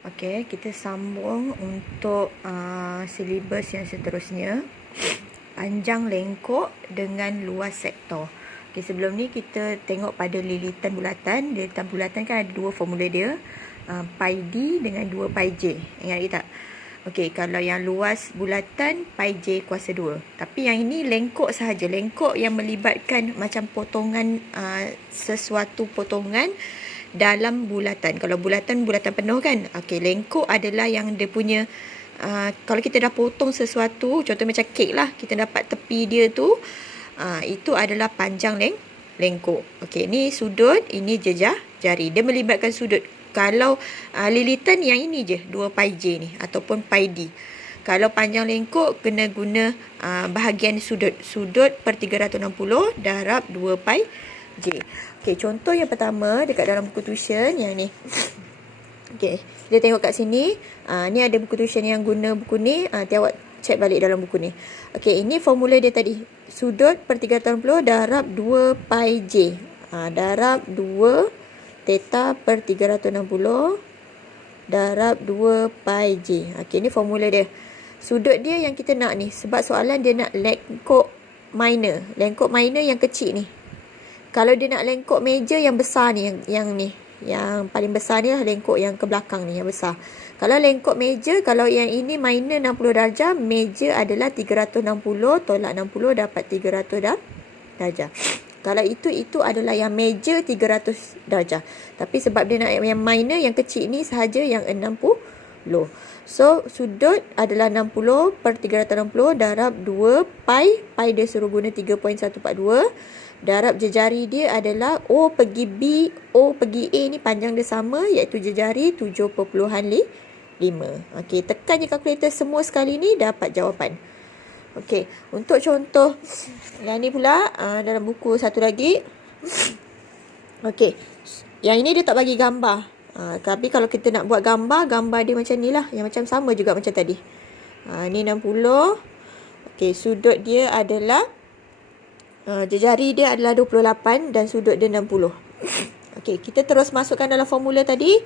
Okey, kita sambung untuk silibus yang seterusnya. Panjang lengkok dengan luas sektor. Okey, sebelum ni kita tengok pada lilitan bulatan. Lilitan bulatan kan ada dua formula dia. Pi D dengan 2 pi J. Ingat lagi tak? Okey, kalau yang luas bulatan pi J kuasa 2. Tapi yang ini lengkok sahaja. Lengkok yang melibatkan macam potongan sesuatu potongan dalam bulatan. Kalau bulatan penuh kan. Okey, lengkok adalah yang dia punya kalau kita dah potong sesuatu, contoh macam kek lah, kita dapat tepi dia tu, itu adalah panjang lengkok. Okey, ni sudut, ini jejak jari. Dia melibatkan sudut. Kalau lilitan yang ini je, 2 pi J ni ataupun pi D. Kalau panjang lengkok kena guna bahagian sudut. Sudut per 360 darab 2 pi J. Okey, contoh yang pertama dekat dalam buku tuition yang ni. Okey, kita tengok kat sini. Ni ada buku tuition yang guna buku ni. Awak cek balik dalam buku ni. Okey, ini formula dia tadi. Sudut per 360 darab 2 pi J. Darab 2 theta per 360 darab 2 pi J. Okey, ni formula dia. Sudut dia yang kita nak ni. Sebab soalan dia nak lengkok minor. Lengkok minor yang kecil ni. Kalau dia nak lengkok major yang besar ni, yang ni. Yang paling besar ni lah lengkok yang ke belakang ni, yang besar. Kalau lengkok major, kalau yang ini minor 60 darjah, major adalah 360, tolak 60 dapat 300 darjah. Kalau itu adalah yang major 300 darjah. Tapi sebab dia nak yang minor, yang kecil ni sahaja yang 60. So, sudut adalah 60 per 360 darab 2 pi. Pi dia suruh guna 3.142. Darab jejari dia adalah O pergi B, O pergi A ni panjang dia sama, iaitu jejari 7.5. Okey, tekan je kalkulator semua sekali ni, dapat jawapan. Okey, untuk contoh yang ni pula, dalam buku satu lagi. Okey, yang ini dia tak bagi gambar. Tapi kalau kita nak buat gambar dia macam ni lah. Yang macam sama juga macam tadi. Ni 60. Okey, sudut dia adalah jejari dia adalah 28 dan sudut dia 60. Okey, kita terus masukkan dalam formula tadi.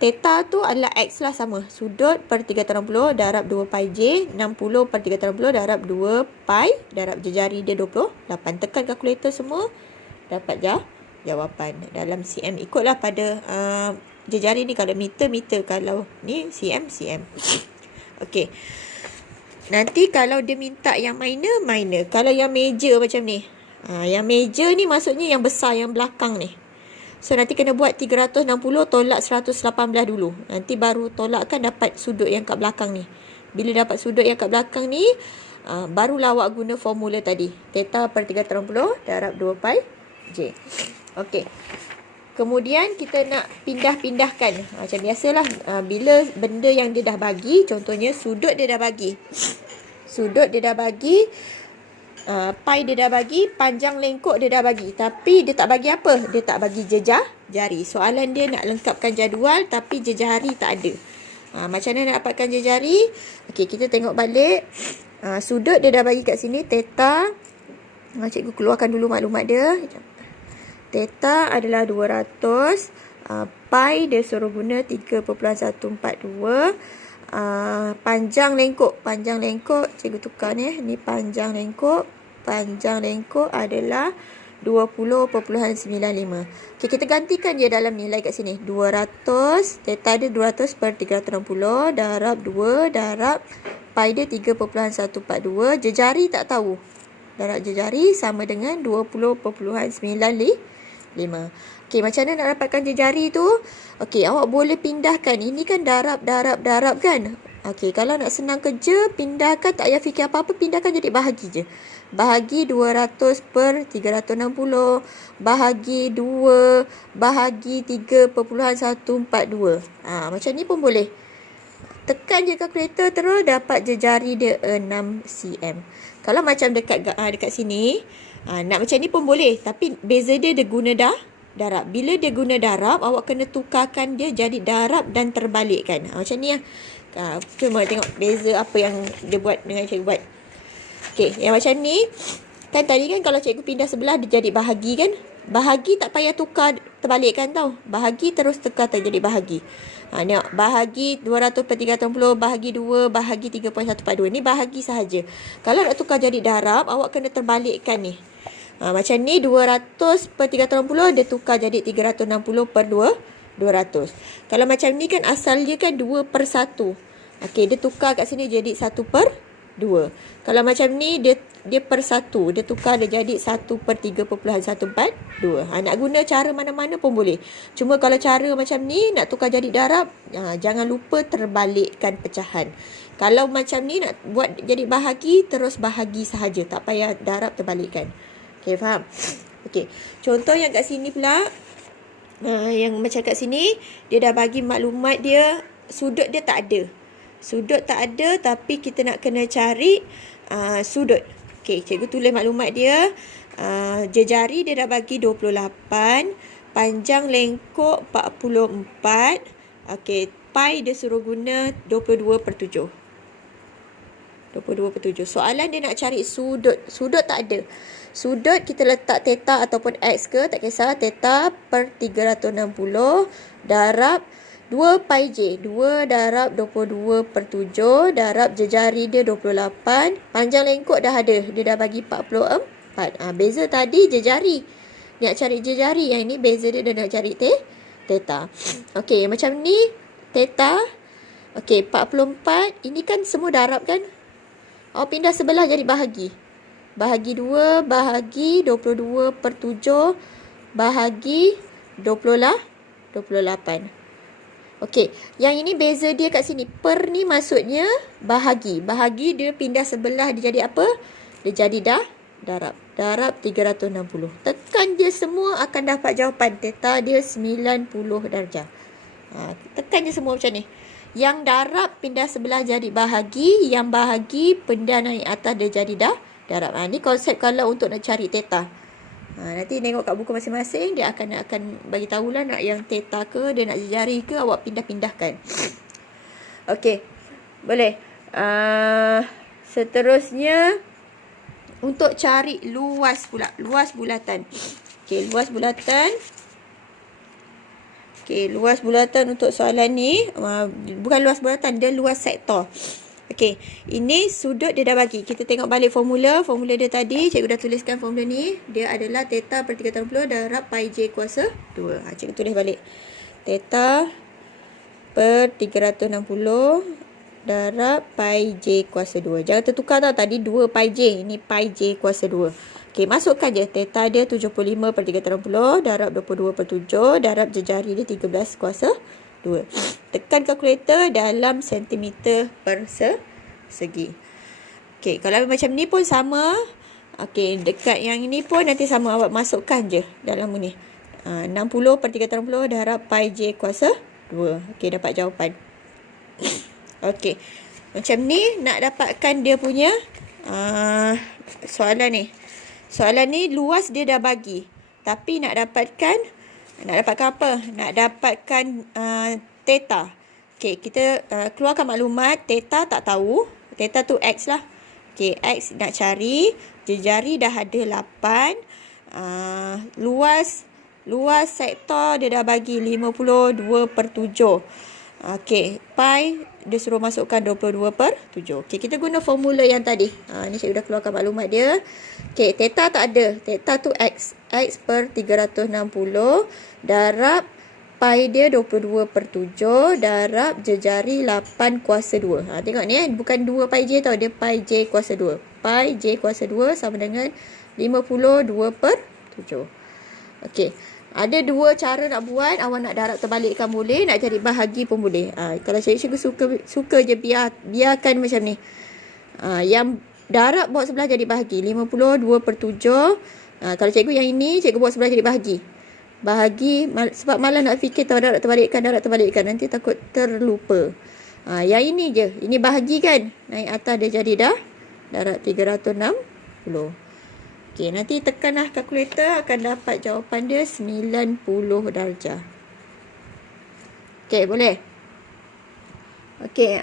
Theta tu adalah X lah, sama. Sudut per 360 darab 2 pi J. 60 per 360 darab 2 pi. Darab jejari dia 28. Tekan kalkulator semua. Dapat jawapan. Dalam cm. Ikutlah pada jejari ni. Kalau meter. Kalau ni cm. Okey. Nanti kalau dia minta yang minor. Kalau yang major macam ni. Yang major ni maksudnya yang besar, yang belakang ni. So, nanti kena buat 360 tolak 118 dulu. Nanti baru tolakkan dapat sudut yang kat belakang ni. Bila dapat sudut yang kat belakang ni, barulah awak guna formula tadi. Theta per 360 darab 2 pi J. Okey. Kemudian kita nak pindah-pindahkan. Macam biasalah, bila benda yang dia dah bagi, contohnya sudut dia dah bagi. Pi dia dah bagi, panjang lengkok dia dah bagi. Tapi dia tak bagi apa? Dia tak bagi jejari. Soalan dia nak lengkapkan jadual tapi jejari tak ada. Macam mana nak dapatkan jejari? Okey, kita tengok balik. Sudut dia dah bagi kat sini, theta. Cikgu keluarkan dulu maklumat dia. Theta adalah 200. Pi dia suruh guna 3.142. Panjang lengkok cikgu tukar ni. Ni panjang lengkok adalah 20.95. Okey, kita gantikan je dalam nilai kat sini. 200, theta dia 200 per 360 darab 2 darab pi dia 3.142. Jejari tak tahu. Darab jejari sama dengan 20.95. Okey, macam mana nak dapatkan jejari tu? Okey, awak boleh pindahkan. Ini kan darab kan? Okey, kalau nak senang kerja, pindahkan, tak payah fikir apa-apa, pindahkan jadi bahagi je. Bahagi 200 per 360, bahagi 2, bahagi 3.142. Macam ni pun boleh. Tekan je kalkulator terus, dapat jejari dia 6 cm. Kalau macam dekat sini, nak macam ni pun boleh. Tapi beza dia guna darab. Bila dia guna darab, awak kena tukarkan dia jadi darab dan terbalikkan. Macam ni lah. Cuma tengok beza apa yang dia buat dengan cikgu buat. Okey, yang macam ni. Kan tadi kan kalau cikgu pindah sebelah, dia jadi bahagi kan. Bahagi tak payah tukar terbalikkan tau. Bahagi terus tukar jadi bahagi. Tengok, bahagi 200 per 360, bahagi 2, bahagi 3.142. Ni bahagi sahaja. Kalau nak tukar jadi darab, awak kena terbalikkan ni. Macam ni, 200 per 360, dia tukar jadi 360 per 200. Kalau macam ni kan, asal dia kan 2 per 1. Okey, dia tukar kat sini jadi 1 per 2. Kalau macam ni, dia per 1. Dia tukar dia jadi 1 per 3.142. Nak guna cara mana-mana pun boleh. Cuma kalau cara macam ni, nak tukar jadi darab, jangan lupa terbalikkan pecahan. Kalau macam ni, nak buat jadi bahagi, terus bahagi sahaja. Tak payah darab terbalikkan. Okey, faham? Okey, contoh yang kat sini pula. Yang macam kat sini, dia dah bagi maklumat dia, sudut dia tak ada. Sudut tak ada, tapi kita nak kena cari sudut. Okey, cikgu tulis maklumat dia. Jejari dia dah bagi 28. Panjang lengkok 44. Okey, pi dia suruh guna 22 per 7. 22 per 7. Soalan dia nak cari sudut. Sudut tak ada. Sudut kita letak theta ataupun x ke, tak kisah. Theta per 360 darab 2 pi j. 2 darab 22 per 7 darab jejari dia 28. Panjang lengkok dah ada. Dia dah bagi 44. Beza tadi jejari. Nak cari jejari. Yang ini beza dia nak cari theta. Okey, macam ni theta. Okey, 44. Ini kan semua darab kan? Awak pindah sebelah jadi bahagi. Bahagi 2, bahagi 22 per 7, bahagi 28. Okey, yang ini beza dia kat sini. Per ni maksudnya bahagi. Bahagi dia pindah sebelah, dia jadi apa? Dia jadi darab. Darab 360. Tekan dia semua akan dapat jawapan. Theta dia 90 darjah. Tekan je semua macam ni. Yang darab pindah sebelah jadi bahagi. Yang bahagi pindah naik atas dia jadi darab. Ni konsep kalau untuk nak cari theta. Nanti tengok kat buku masing-masing, dia akan bagi tahulah nak yang theta ke, dia nak jejari ke, awak pindah-pindahkan. Okey, boleh. Seterusnya untuk cari luas pula, luas bulatan. Okey, luas bulatan. Okey, luas bulatan untuk soalan ni bukan luas bulatan, dia luas sektor. Okey, ini sudut dia dah bagi. Kita tengok balik formula. Formula dia tadi, cikgu dah tuliskan formula ni. Dia adalah theta per 360 darab pi j kuasa 2. Cikgu tulis balik. Theta per 360 darab pi j kuasa 2. Jangan tertukar tau. Tadi 2 pi j. Ini pi j kuasa 2. Okey, masukkan je. Theta dia 75 per 360 darab 22 per 7 darab jejari dia 13 kuasa 2. Tekan kalkulator dalam sentimeter per segi. Okey, kalau macam ni pun sama. Okey, dekat yang ini pun nanti sama, awak masukkan je dalam ni. 60 per 360 darab pi j kuasa 2. Okey, dapat jawapan. Okey, macam ni nak dapatkan dia punya soalan ni. Soalan ni luas dia dah bagi. Tapi nak dapatkan apa? Nak dapatkan theta. Okey, kita keluarkan maklumat. Theta tak tahu. Theta tu x lah. Okey, x nak cari. Jejari dah ada 8. Luas sektor dia dah bagi 52 per 7. Okey, pi dia suruh masukkan 22 per 7. Okey, kita guna formula yang tadi. Ni saya dah keluarkan maklumat dia. Okey, theta tak ada. Theta tu x. X per 360 darab pi dia 22 per 7 darab jejari 8 kuasa 2. Tengok ni bukan 2 pi j tau. Dia pi j kuasa 2. Pi j kuasa 2 sama dengan 52 per 7. Okey. Ada dua cara nak buat. Awak nak darab terbalikkan boleh. Nak cari bahagi pun boleh. Kalau cikgu suka je biarkan macam ni. Yang darab bawa sebelah jadi bahagi. 52 per 7. Kalau cikgu yang ini, cikgu bawa sebelah jadi bahagi. Bahagi, sebab malah nak fikir tahu darab terbalikkan. Nanti takut terlupa. Yang ini je. Ini bahagi kan. Naik atas dia jadi darab 360. Okey, nanti tekanlah kalkulator, akan dapat jawapan dia 90 darjah. Okey, boleh? Okey,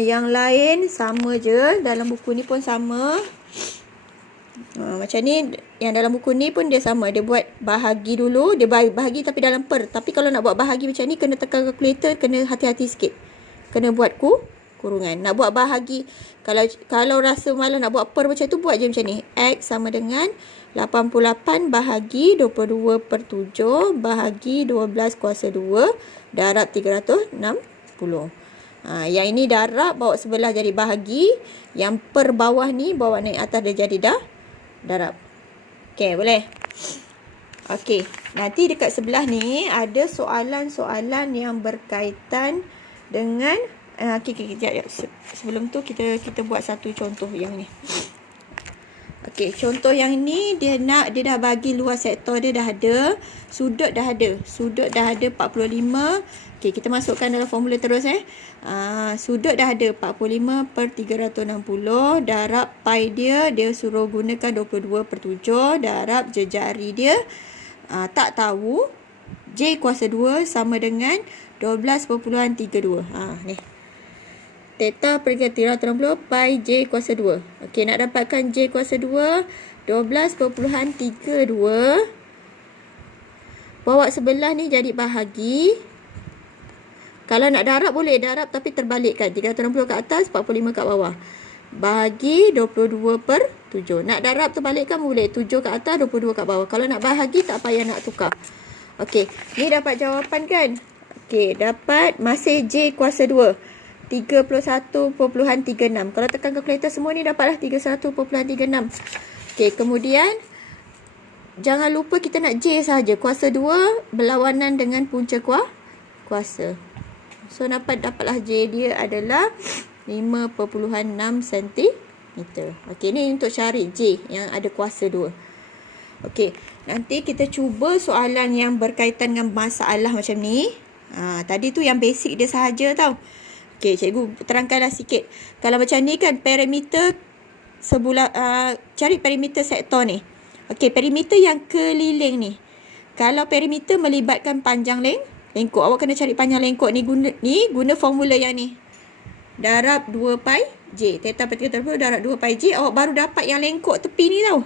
yang lain sama je. Dalam buku ni pun sama. Macam ni, yang dalam buku ni pun dia sama. Dia buat bahagi dulu. Dia bahagi tapi dalam per. Tapi kalau nak buat bahagi macam ni, kena tekan kalkulator, kena hati-hati sikit. Kena buat kurungan. Nak buat bahagi, kalau rasa malas nak buat per macam tu, buat je macam ni. X sama dengan 88 bahagi 22 per 7 bahagi 12 kuasa 2 darab 360. Yang ini darab, bawa sebelah jadi bahagi. Yang per bawah ni, bawa naik atas dia jadi darab. Okey, boleh? Okey, nanti dekat sebelah ni ada soalan-soalan yang berkaitan dengan kejap. Sebelum tu kita buat satu contoh yang ni. Okey, contoh yang ni dia dah bagi luas sektor dia dah ada, sudut dah ada 45. Okey, kita masukkan dalam formula terus sudut dah ada 45 per 360 darab pi dia suruh gunakan 22 per 7 darab jejari dia tak tahu J kuasa 2 sama dengan 12.32. Ni. Theta per 360 pi J kuasa 2. Okey, nak dapatkan J kuasa 2, 12.32. Bawa sebelah ni jadi bahagi. Kalau nak darab boleh darab tapi terbalikkan. 360 kat atas, 45 kat bawah. Bahagi 22 per 7. Nak darab terbalikkan boleh. 7 kat atas, 22 kat bawah. Kalau nak bahagi tak payah nak tukar. Okey, ni dapat jawapan kan? Okey, dapat masih J kuasa 2. 31.36. Kalau tekan kalkulator semua ni dapatlah 31.36. Okey, kemudian jangan lupa kita nak J saja. Kuasa 2 berlawanan dengan punca kuasa. So dapatlah J dia adalah 5.6 cm. Okey, ni untuk cari J yang ada kuasa 2. Okey, nanti kita cuba soalan yang berkaitan dengan masalah macam ni. Tadi tu yang basic dia sahaja tau. Okey, cikgu terangkanlah sikit. Kalau macam ni kan perimeter cari perimeter sektor ni. Okey, perimeter yang keliling ni. Kalau perimeter melibatkan panjang lengkok, awak kena cari panjang lengkok ni guna formula yang ni. Darab 2 pi J. Theta per 30 darab 2 pi J. Awak baru dapat yang lengkok tepi ni tau.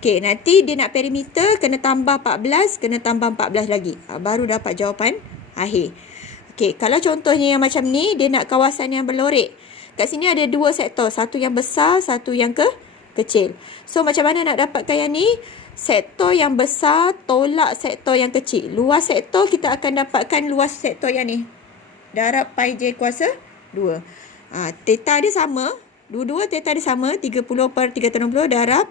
Okey, nanti dia nak perimeter kena tambah 14, kena tambah 14 lagi. Baru dapat jawapan akhir. Okey, kalau contohnya yang macam ni, dia nak kawasan yang berlorek. Kat sini ada dua sektor, satu yang besar, satu yang kecil. So macam mana nak dapatkan yang ni? Sektor yang besar tolak sektor yang kecil. Luas sektor kita akan dapatkan luas sektor yang ni. Darab pi J kuasa 2. Theta dia sama. Dua-dua theta dia sama. 30 per 360 darab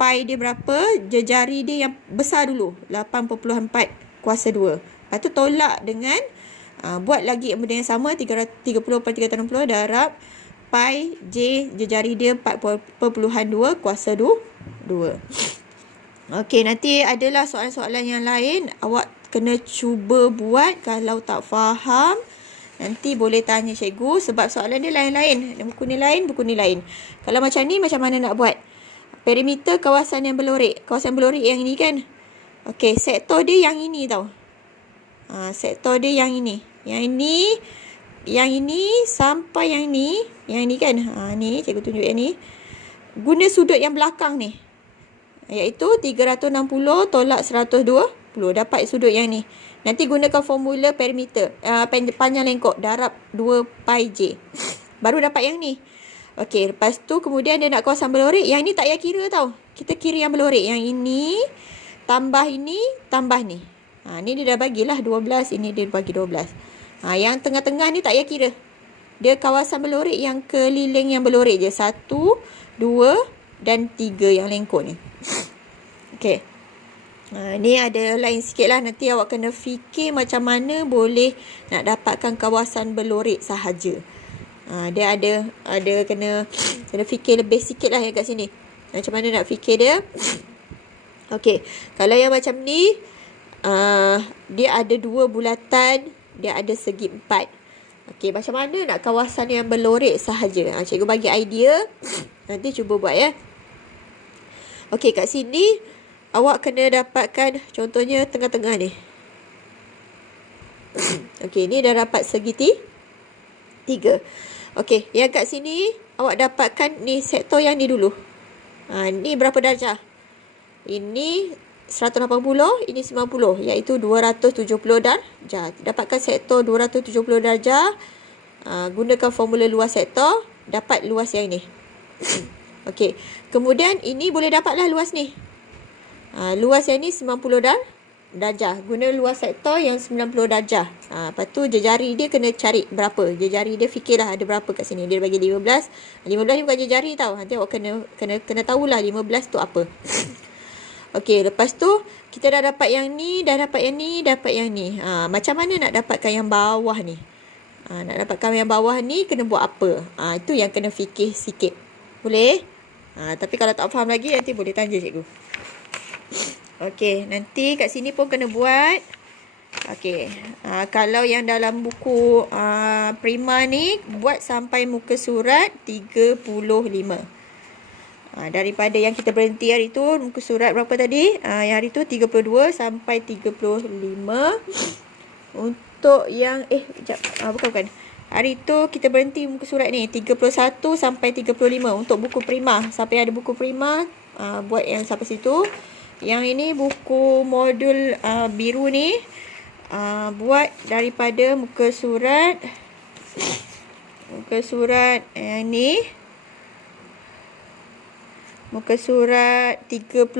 pi dia berapa? Jejari dia yang besar dulu. 8.4 kuasa 2. Lepas tu tolak dengan buat lagi benda yang sama. 30 per 360 darab pi J jejari dia 4.2 kuasa 2. Okey, nanti adalah soalan-soalan yang lain. Awak kena cuba buat. Kalau tak faham, nanti boleh tanya cikgu. Sebab soalan dia lain-lain. Buku ni lain, buku ni lain. Kalau macam ni, macam mana nak buat? Perimeter kawasan yang berlorek. Kawasan berlorek yang ini kan? Okey, sektor dia yang ini tau. Sektor dia yang ini. Yang ini sampai yang ni. Yang ni kan? Ni, cikgu tunjuk yang ni. Guna sudut yang belakang ni. Iaitu 360 tolak 120. Dapat sudut yang ni. Nanti gunakan formula perimeter. Panjang lengkok. Darab 2 pi J. Baru dapat yang ni. Okey, lepas tu kemudian dia nak kawasan berlorek. Yang ni tak payah kira tau. Kita kira yang berlorek. Yang ini tambah ni, tambah ni. Ni dia dah bagilah 12. Ini dia bagi 12. Yang tengah-tengah ni tak payah kira. Dia kawasan berlorek yang keliling yang berlorek je. 1, 2 dan 3 yang lengkok ni. Okey. Ni ada lain sikit lah. Nanti awak kena fikir macam mana boleh nak dapatkan kawasan berlorek sahaja. Dia ada kena fikir lebih sikit lah yang kat sini. Macam mana nak fikir dia. Okey. Kalau yang macam ni, dia ada dua bulatan. Dia ada segi 4. Okey, macam mana nak kawasan yang berlorek sahaja. Cikgu bagi idea. Nanti cuba buat ya. Okey, kat sini awak kena dapatkan contohnya tengah-tengah ni. Okey, ni dah dapat segi 3. Okey, yang kat sini awak dapatkan ni sektor yang ni dulu. Ni berapa darjah? Ini 180, ini 90, iaitu 270 darjah. Dapatkan sektor 270 darjah. Gunakan formula luas sektor, dapat luas yang ni. Okey. Kemudian ini boleh dapatlah luas ni. Luas yang ni 90 darjah. Guna luas sektor yang 90 darjah. Lepas tu jejari dia kena cari berapa. Jejari dia fikirlah ada berapa kat sini. Dia bagi 15. 15 ni bukan jejari tau. Nanti awak kena tahulah 15 tu apa. Okey, lepas tu kita dah dapat yang ni, dah dapat yang ni, dapat yang ni. Macam mana nak dapatkan yang bawah ni? Nak dapatkan yang bawah ni kena buat apa? Itu yang kena fikir sikit. Boleh? Tapi kalau tak faham lagi nanti boleh tanya cikgu. Okey, nanti kat sini pun kena buat. Okey, kalau yang dalam buku Prima ni buat sampai muka surat 35. Daripada yang kita berhenti hari tu, muka surat berapa tadi? Yang hari tu 32 sampai 35. Untuk yang bukan. Hari tu kita berhenti muka surat ni 31 sampai 35 untuk buku Prima. Siapa yang ada buku Prima, buat yang sampai situ. Yang ini buku modul biru ni, buat daripada muka surat yang ni, muka surat 36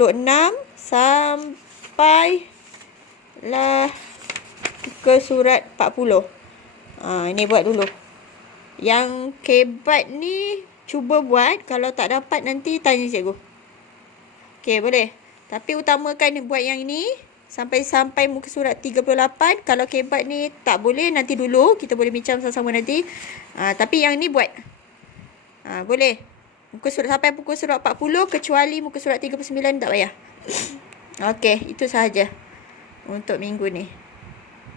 sampai lah muka surat 40. Ini buat dulu. Yang kebat ni cuba buat. Kalau tak dapat nanti tanya cikgu. Okey, boleh. Tapi utamakan buat yang ni sampai muka surat 38. Kalau kebat ni tak boleh, nanti dulu kita boleh bincang sama-sama nanti. Tapi yang ni buat. Boleh. Muka surat sampai muka surat 40, kecuali muka surat 39 tak payah. Okey, itu sahaja untuk minggu ni.